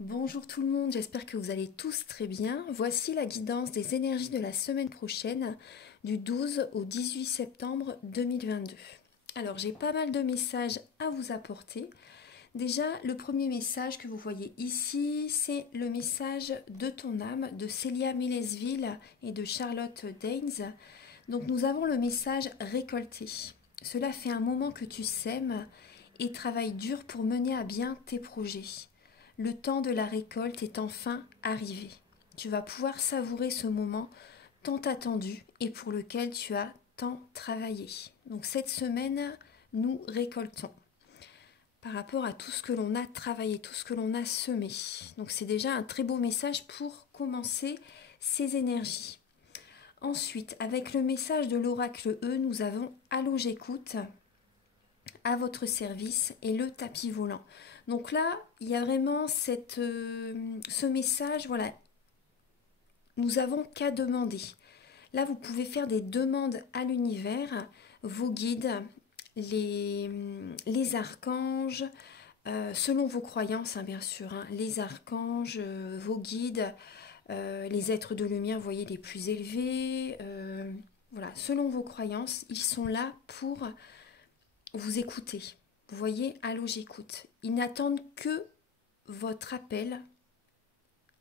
Bonjour tout le monde, j'espère que vous allez tous très bien. Voici la guidance des énergies de la semaine prochaine, du 12 au 18 septembre 2022. Alors j'ai pas mal de messages à vous apporter. Déjà, le premier message que vous voyez ici, c'est le message de ton âme de Célia Mélesville et de Charlotte Daines. Donc nous avons le message récolté. Cela fait un moment que tu sèmes et travailles dur pour mener à bien tes projets. Le temps de la récolte est enfin arrivé. Tu vas pouvoir savourer ce moment tant attendu et pour lequel tu as tant travaillé. Donc cette semaine, nous récoltons par rapport à tout ce que l'on a travaillé, tout ce que l'on a semé. Donc c'est déjà un très beau message pour commencer ces énergies. Ensuite, avec le message de l'oracle E, nous avons Allô j'écoute à votre service et le tapis volant. Donc là, il y a vraiment ce message, voilà, nous avons qu'à demander. Là, vous pouvez faire des demandes à l'univers, vos guides, les archanges, selon vos croyances, hein, bien sûr, hein, les archanges, vos guides, les êtres de lumière, vous voyez, les plus élevés, voilà, selon vos croyances, ils sont là pour vous écouter. Vous voyez, allô, j'écoute. Ils n'attendent que votre appel,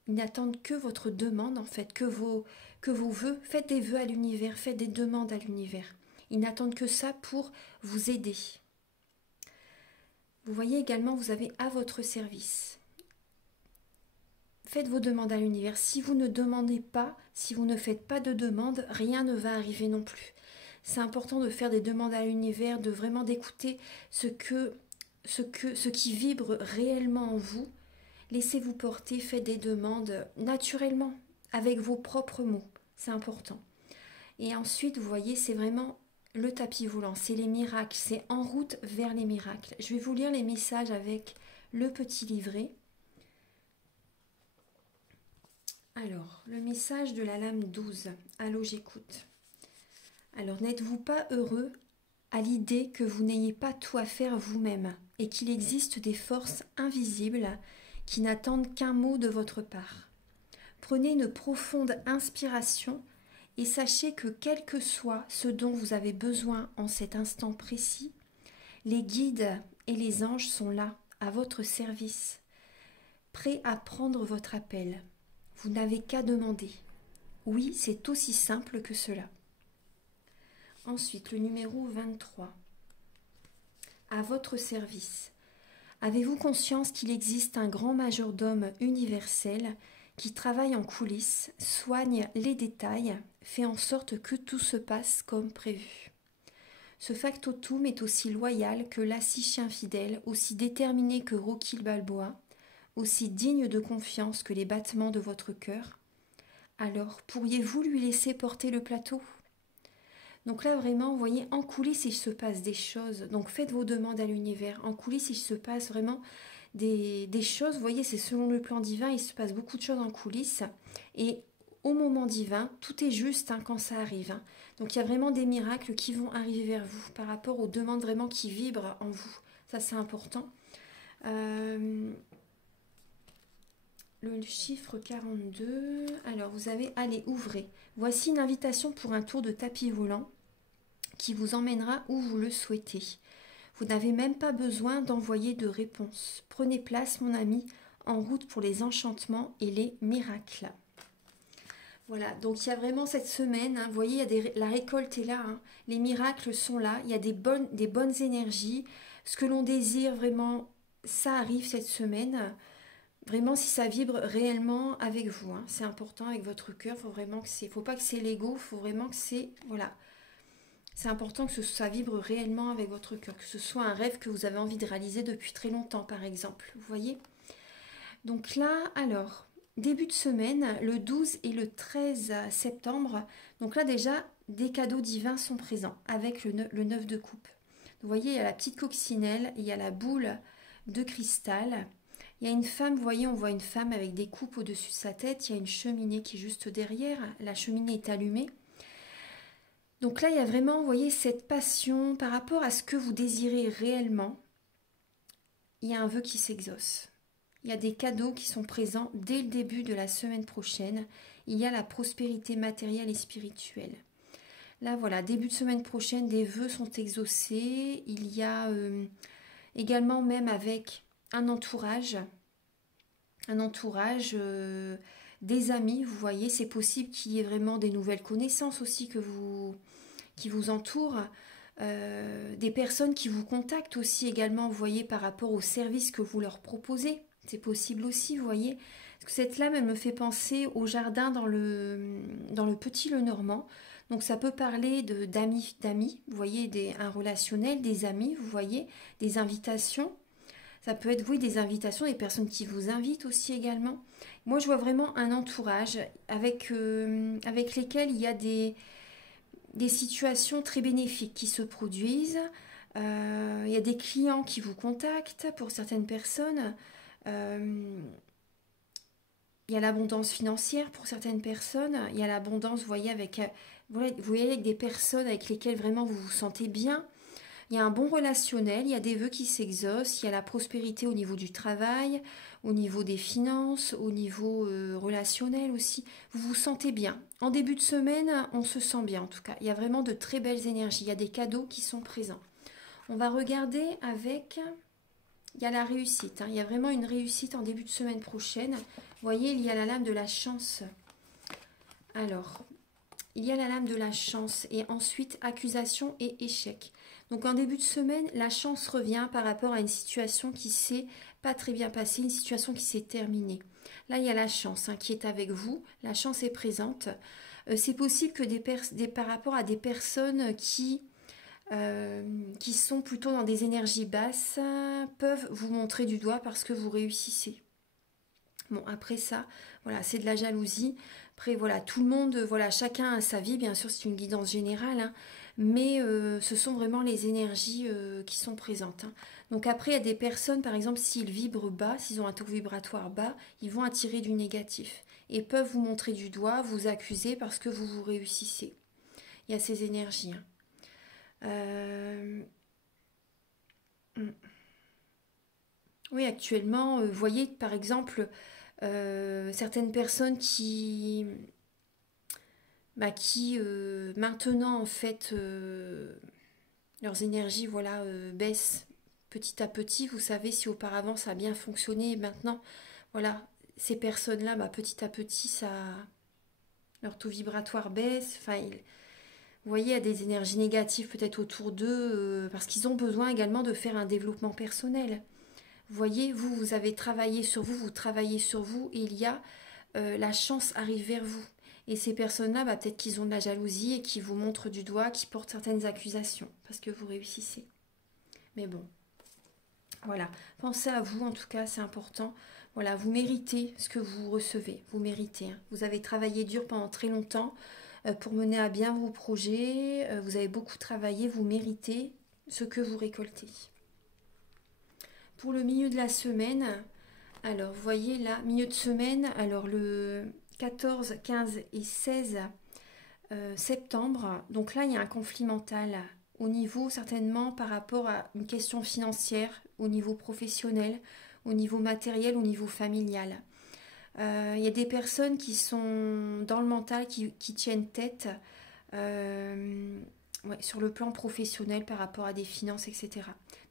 ils n'attendent que votre demande, en fait, que vos vœux. Faites des vœux à l'univers, faites des demandes à l'univers. Ils n'attendent que ça pour vous aider. Vous voyez également, vous avez à votre service. Faites vos demandes à l'univers. Si vous ne demandez pas, si vous ne faites pas de demande, rien ne va arriver non plus. C'est important de faire des demandes à l'univers, de vraiment d'écouter ce qui vibre réellement en vous. Laissez-vous porter, faites des demandes naturellement, avec vos propres mots. C'est important. Et ensuite, vous voyez, c'est vraiment le tapis volant, c'est les miracles, c'est en route vers les miracles. Je vais vous lire les messages avec le petit livret. Alors, le message de la lame 12. Allô, j'écoute. Alors, n'êtes-vous pas heureux à l'idée que vous n'ayez pas tout à faire vous-même et qu'il existe des forces invisibles qui n'attendent qu'un mot de votre part? Prenez une profonde inspiration et sachez que quel que soit ce dont vous avez besoin en cet instant précis, les guides et les anges sont là, à votre service, prêts à prendre votre appel. Vous n'avez qu'à demander. Oui, c'est aussi simple que cela. Ensuite, le numéro 23. À votre service. Avez-vous conscience qu'il existe un grand majordome universel qui travaille en coulisses, soigne les détails, fait en sorte que tout se passe comme prévu? Ce factotum est aussi loyal que Lassie chien fidèle, aussi déterminé que Rocky Balboa, aussi digne de confiance que les battements de votre cœur. Alors, pourriez-vous lui laisser porter le plateau? Donc là, vraiment, vous voyez, en coulisses, il se passe des choses. Donc faites vos demandes à l'univers. En coulisses, il se passe vraiment des choses. Vous voyez, c'est selon le plan divin, il se passe beaucoup de choses en coulisses. Et au moment divin, tout est juste hein, quand ça arrive. Hein. Donc il y a vraiment des miracles qui vont arriver vers vous par rapport aux demandes vraiment qui vibrent en vous. Ça, c'est important. Le chiffre 42. Alors, vous avez, allez, ouvrez. Voici une invitation pour un tour de tapis volant qui vous emmènera où vous le souhaitez. Vous n'avez même pas besoin d'envoyer de réponse. Prenez place, mon ami, en route pour les enchantements et les miracles. Voilà, donc il y a vraiment cette semaine, hein, vous voyez, la récolte est là, hein, les miracles sont là, il y a des bonnes énergies. Ce que l'on désire vraiment, ça arrive cette semaine. Vraiment, si ça vibre réellement avec vous, hein, c'est important avec votre cœur. Faut pas que c'est l'ego, faut vraiment que c'est, voilà, c'est important que ça vibre réellement avec votre cœur, que ce soit un rêve que vous avez envie de réaliser depuis très longtemps, par exemple. Vous voyez? Donc là, alors, début de semaine, le 12 et le 13 septembre. Donc là, déjà, des cadeaux divins sont présents avec le 9 de coupe. Vous voyez, il y a la petite coccinelle, il y a la boule de cristal. Il y a une femme, vous voyez, on voit une femme avec des coupes au-dessus de sa tête. Il y a une cheminée qui est juste derrière. La cheminée est allumée. Donc là, il y a vraiment, vous voyez, cette passion par rapport à ce que vous désirez réellement. Il y a un vœu qui s'exauce. Il y a des cadeaux qui sont présents dès le début de la semaine prochaine. Il y a la prospérité matérielle et spirituelle. Là, voilà, début de semaine prochaine, des vœux sont exaucés. Il y a également même avec un entourage, des amis, vous voyez, c'est possible qu'il y ait vraiment des nouvelles connaissances aussi qui vous entourent. Des personnes qui vous contactent aussi également, vous voyez, par rapport aux services que vous leur proposez. C'est possible aussi, vous voyez. Parce que cette lame, elle me fait penser au jardin dans le Petit Lenormand. Donc ça peut parler d'amis, vous voyez, un relationnel, des amis, vous voyez, des invitations. Ça peut être, oui, des invitations, des personnes qui vous invitent aussi également. Moi, je vois vraiment un entourage avec lesquels il y a des situations très bénéfiques qui se produisent. Il y a des clients qui vous contactent pour certaines personnes. Euh, il y a l'abondance financière pour certaines personnes. Il y a l'abondance, vous voyez, vous voyez, avec des personnes avec lesquelles vraiment vous vous sentez bien. Il y a un bon relationnel, il y a des vœux qui s'exaucent, il y a la prospérité au niveau du travail, au niveau des finances, au niveau relationnel aussi. Vous vous sentez bien. En début de semaine, on se sent bien en tout cas. Il y a vraiment de très belles énergies, il y a des cadeaux qui sont présents. On va regarder avec... Il y a la réussite, hein. Il y a vraiment une réussite en début de semaine prochaine. Vous voyez, il y a la lame de la chance. Alors, il y a la lame de la chance et ensuite accusation et échec. Donc en début de semaine, la chance revient par rapport à une situation qui s'est pas très bien passée, une situation qui s'est terminée. Là, il y a la chance qui est avec vous, la chance est présente. C'est possible que par rapport à des personnes qui sont plutôt dans des énergies basses, peuvent vous montrer du doigt parce que vous réussissez. Bon, après ça, voilà, c'est de la jalousie. Après, voilà, tout le monde, voilà, chacun a sa vie, bien sûr, c'est une guidance générale, mais ce sont vraiment les énergies qui sont présentes. Donc après, il y a des personnes, par exemple, s'ils vibrent bas, s'ils ont un taux vibratoire bas, ils vont attirer du négatif et peuvent vous montrer du doigt, vous accuser parce que vous réussissez. Il y a ces énergies. Oui, actuellement, vous voyez, par exemple, certaines personnes qui maintenant, en fait, leurs énergies, voilà, baissent petit à petit. Vous savez, si auparavant ça a bien fonctionné, maintenant, voilà, ces personnes-là, petit à petit, leur taux vibratoire baisse. Enfin, vous voyez, il y a des énergies négatives peut-être autour d'eux, parce qu'ils ont besoin également de faire un développement personnel. Vous voyez, vous avez travaillé sur vous, vous travaillez sur vous, et il y a la chance arrive vers vous. Et ces personnes-là, peut-être qu'ils ont de la jalousie et qui vous montrent du doigt, qui portent certaines accusations, parce que vous réussissez. Mais bon, voilà, pensez à vous, en tout cas, c'est important. Voilà, vous méritez ce que vous recevez, vous méritez. Vous avez travaillé dur pendant très longtemps pour mener à bien vos projets, vous avez beaucoup travaillé, vous méritez ce que vous récoltez. Pour le milieu de la semaine, alors vous voyez là, milieu de semaine, alors le 14, 15 et 16 septembre, donc là il y a un conflit mental au niveau certainement par rapport à une question financière, au niveau professionnel, au niveau matériel, au niveau familial. Il y a des personnes qui sont dans le mental, qui tiennent tête sur le plan professionnel par rapport à des finances, etc.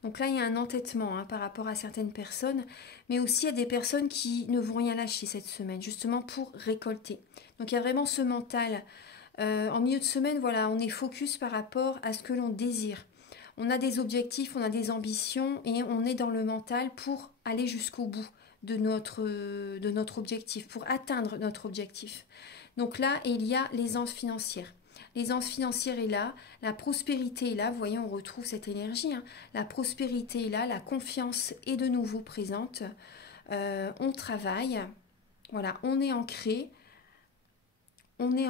Donc là, il y a un entêtement par rapport à certaines personnes, mais aussi il y a des personnes qui ne vont rien lâcher cette semaine, justement pour récolter. Donc il y a vraiment ce mental. En milieu de semaine, voilà, on est focus par rapport à ce que l'on désire. On a des objectifs, on a des ambitions et on est dans le mental pour aller jusqu'au bout de notre objectif, pour atteindre notre objectif. Donc là, il y a l'aisance financière. L'aisance financière est là, la prospérité est là, vous voyez, on retrouve cette énergie. La prospérité est là, la confiance est de nouveau présente. On travaille, voilà, on est ancré. On est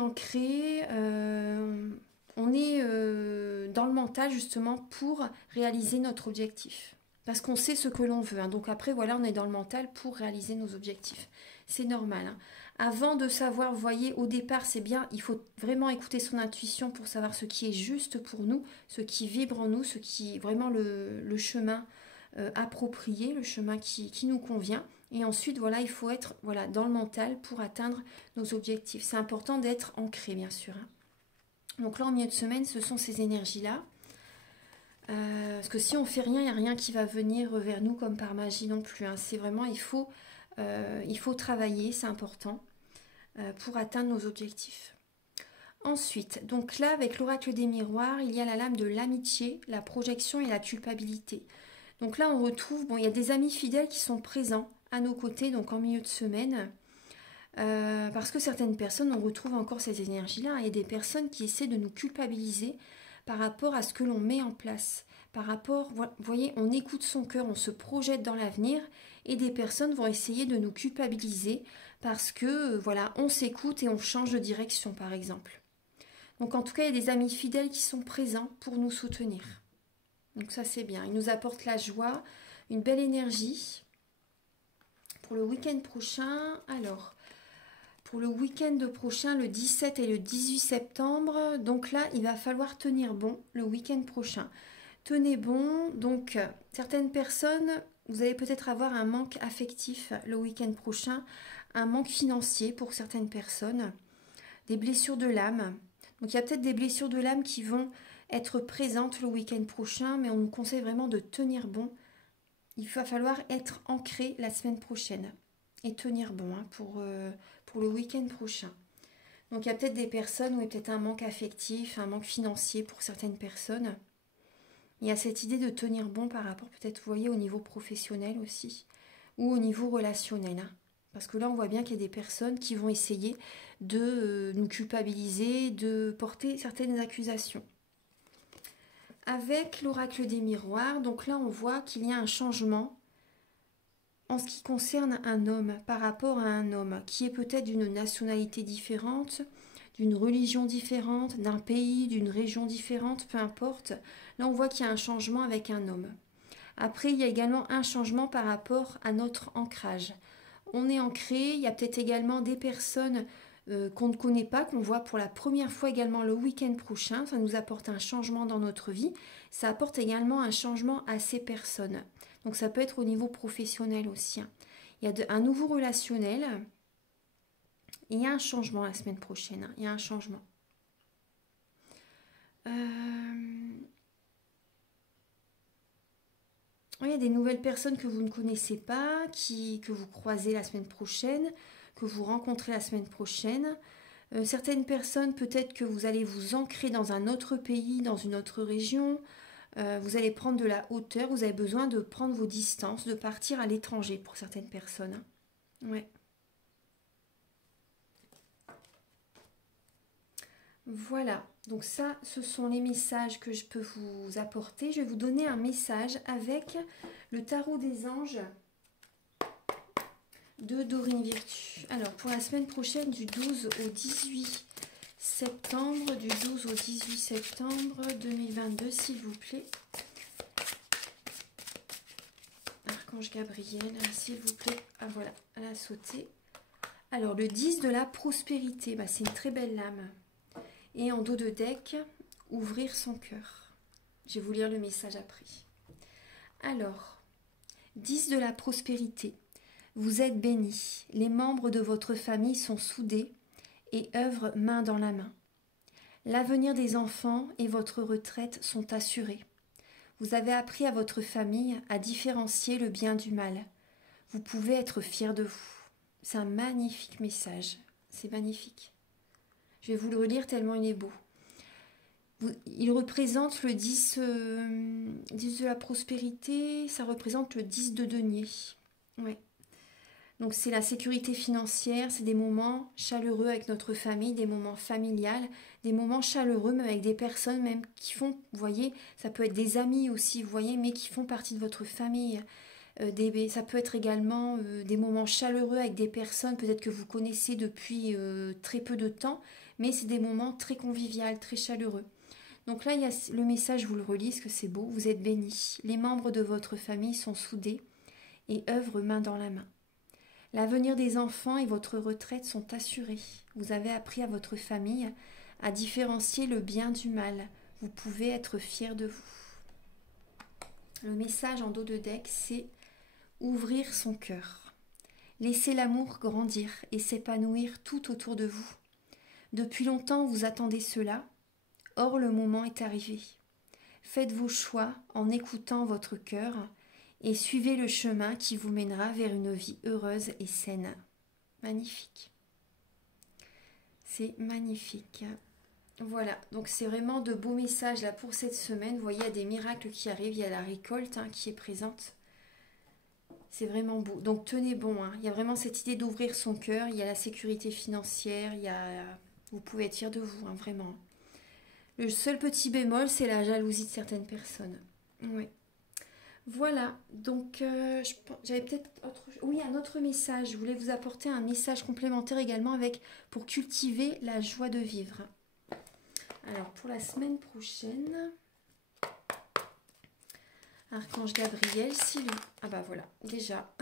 dans le mental justement pour réaliser notre objectif. Parce qu'on sait ce que l'on veut. Donc après, voilà, on est dans le mental pour réaliser nos objectifs. C'est normal. Avant de savoir, vous voyez, au départ, c'est bien, il faut vraiment écouter son intuition pour savoir ce qui est juste pour nous, ce qui vibre en nous, ce qui est vraiment le chemin approprié, le chemin qui nous convient. Et ensuite, voilà, il faut être voilà, dans le mental pour atteindre nos objectifs. C'est important d'être ancré, bien sûr. Hein. Donc là, en milieu de semaine, ce sont ces énergies-là. Parce que si on fait rien, il n'y a rien qui va venir vers nous comme par magie non plus. Hein. C'est vraiment, il faut travailler, c'est important, pour atteindre nos objectifs. Ensuite, donc là, avec l'oracle des miroirs, il y a la lame de l'amitié, la projection et la culpabilité. Donc là, on retrouve, bon, il y a des amis fidèles qui sont présents à nos côtés, donc en milieu de semaine. Parce que certaines personnes, on retrouve encore ces énergies-là. Il y a des personnes qui essaient de nous culpabiliser par rapport à ce que l'on met en place. Par rapport, vous voyez, on écoute son cœur, on se projette dans l'avenir et des personnes vont essayer de nous culpabiliser parce que, voilà, on s'écoute et on change de direction, par exemple. Donc en tout cas, il y a des amis fidèles qui sont présents pour nous soutenir. Donc ça, c'est bien. Ils nous apportent la joie, une belle énergie. Pour le week-end prochain, alors... Pour le week-end prochain, le 17 et le 18 septembre, donc là, il va falloir tenir bon le week-end prochain. Tenez bon, donc certaines personnes, vous allez peut-être avoir un manque affectif le week-end prochain, un manque financier pour certaines personnes, des blessures de l'âme. Donc il y a peut-être des blessures de l'âme qui vont être présentes le week-end prochain, mais on nous conseille vraiment de tenir bon. Il va falloir être ancré la semaine prochaine et tenir bon hein, pour le week-end prochain. Donc il y a peut-être des personnes où il y a peut-être un manque affectif, un manque financier pour certaines personnes. Il y a cette idée de tenir bon par rapport peut-être, vous voyez, au niveau professionnel aussi, ou au niveau relationnel. Hein. Parce que là, on voit bien qu'il y a des personnes qui vont essayer de nous culpabiliser, de porter certaines accusations. Avec l'oracle des miroirs, donc là, on voit qu'il y a un changement en ce qui concerne un homme, par rapport à un homme qui est peut-être d'une nationalité différente, d'une religion différente, d'un pays, d'une région différente, peu importe. Là, on voit qu'il y a un changement avec un homme. Après, il y a également un changement par rapport à notre ancrage. On est ancré, il y a peut-être également des personnes qu'on ne connaît pas, qu'on voit pour la première fois également le week-end prochain. Ça nous apporte un changement dans notre vie. Ça apporte également un changement à ces personnes. Donc ça peut être au niveau professionnel aussi. Hein. Il y a un nouveau relationnel. Et il y a un changement la semaine prochaine. Hein. Il y a un changement. Il y a des nouvelles personnes que vous ne connaissez pas, que vous croisez la semaine prochaine, que vous rencontrez la semaine prochaine. Certaines personnes, peut-être que vous allez vous ancrer dans un autre pays, dans une autre région. Vous allez prendre de la hauteur, vous avez besoin de prendre vos distances, de partir à l'étranger pour certaines personnes. Ouais. Voilà, donc ça, ce sont les messages que je peux vous apporter. Je vais vous donner un message avec le tarot des anges de Dorine Virtue. Alors, pour la semaine prochaine, du 12 au 18 septembre, du 12 au 18 septembre 2022, s'il vous plaît. Archange Gabriel, s'il vous plaît. Ah voilà, elle a sauté. Alors, le 10 de la prospérité, bah, c'est une très belle lame. Et en dos de deck, ouvrir son cœur. Je vais vous lire le message après. Alors, 10 de la prospérité. Vous êtes bénis. Les membres de votre famille sont soudés et œuvrent main dans la main. L'avenir des enfants et votre retraite sont assurés. Vous avez appris à votre famille à différencier le bien du mal. Vous pouvez être fiers de vous. C'est un magnifique message. C'est magnifique. Je vais vous le relire tellement il est beau. Il représente le 10 de la prospérité, ça représente le 10 de denier. Ouais. Donc c'est la sécurité financière, c'est des moments chaleureux avec notre famille, des moments familiales, des moments chaleureux même avec des personnes même qui font, vous voyez, ça peut être des amis aussi, vous voyez, mais qui font partie de votre famille. Ça peut être également des moments chaleureux avec des personnes peut-être que vous connaissez depuis très peu de temps, mais c'est des moments très conviviaux, très chaleureux. Donc là, il y a le message, je vous le relis, parce que c'est beau. Vous êtes bénis. Les membres de votre famille sont soudés et œuvrent main dans la main. L'avenir des enfants et votre retraite sont assurés. Vous avez appris à votre famille à différencier le bien du mal. Vous pouvez être fiers de vous. Le message en dos de deck, c'est ouvrir son cœur. Laissez l'amour grandir et s'épanouir tout autour de vous. Depuis longtemps, vous attendez cela. Or, le moment est arrivé. Faites vos choix en écoutant votre cœur et suivez le chemin qui vous mènera vers une vie heureuse et saine. Magnifique. C'est magnifique. Voilà, donc c'est vraiment de beaux messages là pour cette semaine. Vous voyez, il y a des miracles qui arrivent, il y a la récolte qui est présente. C'est vraiment beau. Donc tenez bon, il y a vraiment cette idée d'ouvrir son cœur, il y a la sécurité financière, vous pouvez être fiers de vous, vraiment. Le seul petit bémol, c'est la jalousie de certaines personnes. Oui. Voilà, donc j'avais peut-être un autre message. Je voulais vous apporter un message complémentaire également pour cultiver la joie de vivre. Alors pour la semaine prochaine, Archange Gabriel, Sylvie. Ah bah voilà, déjà.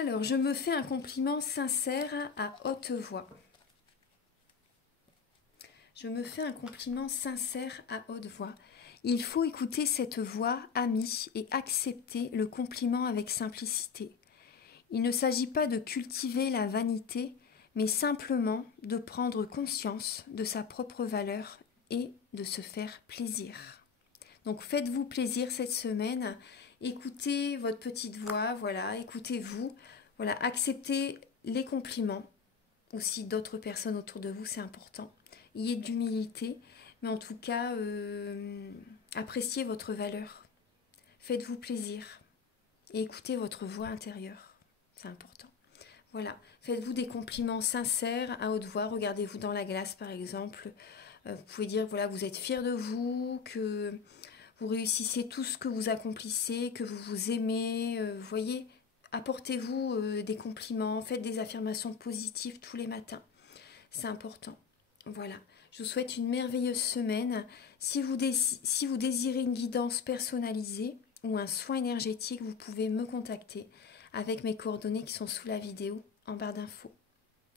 Alors je me fais un compliment sincère à haute voix. Je me fais un compliment sincère à haute voix. Il faut écouter cette voix amie et accepter le compliment avec simplicité. Il ne s'agit pas de cultiver la vanité, mais simplement de prendre conscience de sa propre valeur et de se faire plaisir. Donc faites-vous plaisir cette semaine, écoutez votre petite voix, voilà, écoutez-vous, voilà, acceptez les compliments aussi d'autres personnes autour de vous, c'est important. Ayez de l'humilité, mais en tout cas, appréciez votre valeur. Faites-vous plaisir et écoutez votre voix intérieure. C'est important. Voilà, faites-vous des compliments sincères à haute voix. Regardez-vous dans la glace, par exemple. Vous pouvez dire, voilà, vous êtes fiers de vous, que vous réussissez tout ce que vous accomplissez, que vous vous aimez. Vous voyez, apportez-vous des compliments, faites des affirmations positives tous les matins. C'est important. Voilà, je vous souhaite une merveilleuse semaine. Si vous désirez une guidance personnalisée ou un soin énergétique, vous pouvez me contacter avec mes coordonnées qui sont sous la vidéo en barre d'infos.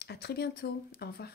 À très bientôt, au revoir.